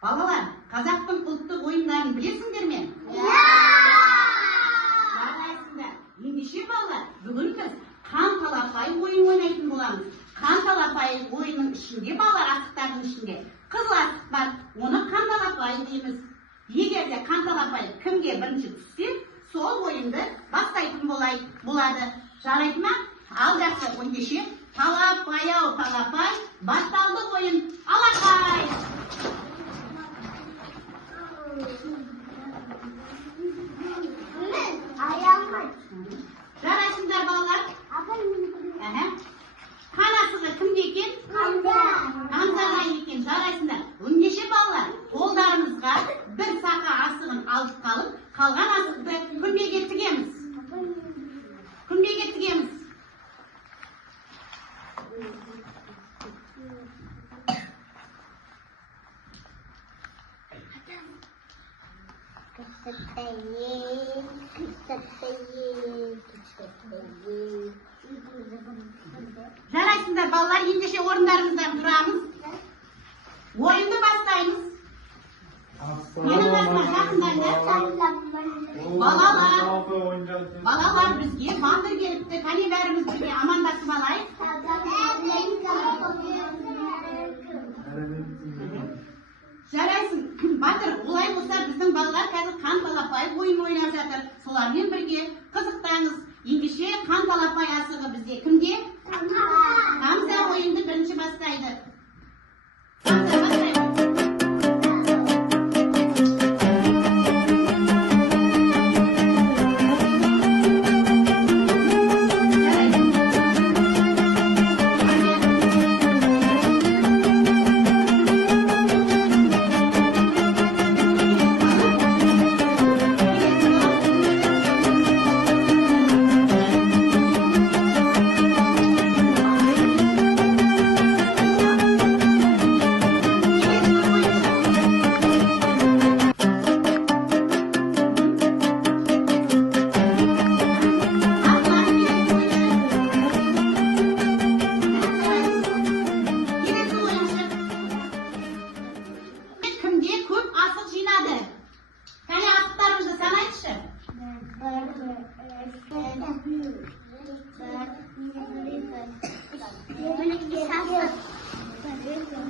Балалар, қазақтың ұлттық ойындарын білесіңдер ме? Жарайсыңдар. Ендеше балалар, бүгін біз қан талапай ойын ойнайтын боламыз. Қан талапай ойынның ішінде, балалар, асықтардың ішінде қызыл асық бар. Оны қан талапай дейміз. Егер де қан талапай кімге бірінші түссе, сол ойынды бастайтын болады. Жарайды ма? Ал жақсы, ендеше талапай-ау талапай, басталды ойын. Алақай! Жарайсыңдар балалар? Қан асығы кімде екен? Қанзада екен. Жарайсыңдар. Ендеше балалар, қолдарымызға бір сақа асығын алып қалып, қалған асықты күмбеге тігеміз. Күмбеге тігеміз. Жарайсыңдар балалар, ендеше орындарымыздан тұрамыз. Ойынды бастаймыз. Менің басыма жақындаңдар. Балалар, бізге батыр келіпті. Кәне бәріміз бірге амандасып алайық. Жарайсың, батыр, олай болса біздің балалар қазір қан талапай ойын ойнап жатыр. Солармен бірге қызықтаңыз. Ендеше қан талапай асығы бізде кімде? Хамза ойынды бірінші бастайды. Хамза бастайды.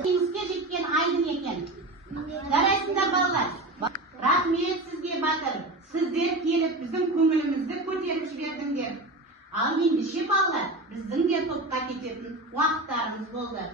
Теңізге жеткен айдын екен. Жарайсыңдар балалар. Рахмет сізге батыр. Сіздер келіп біздің көңілімізді көтеріп жібердіңдер. Ал ендеше балалар, біздің де топқа кететін уақыттарымыз болды.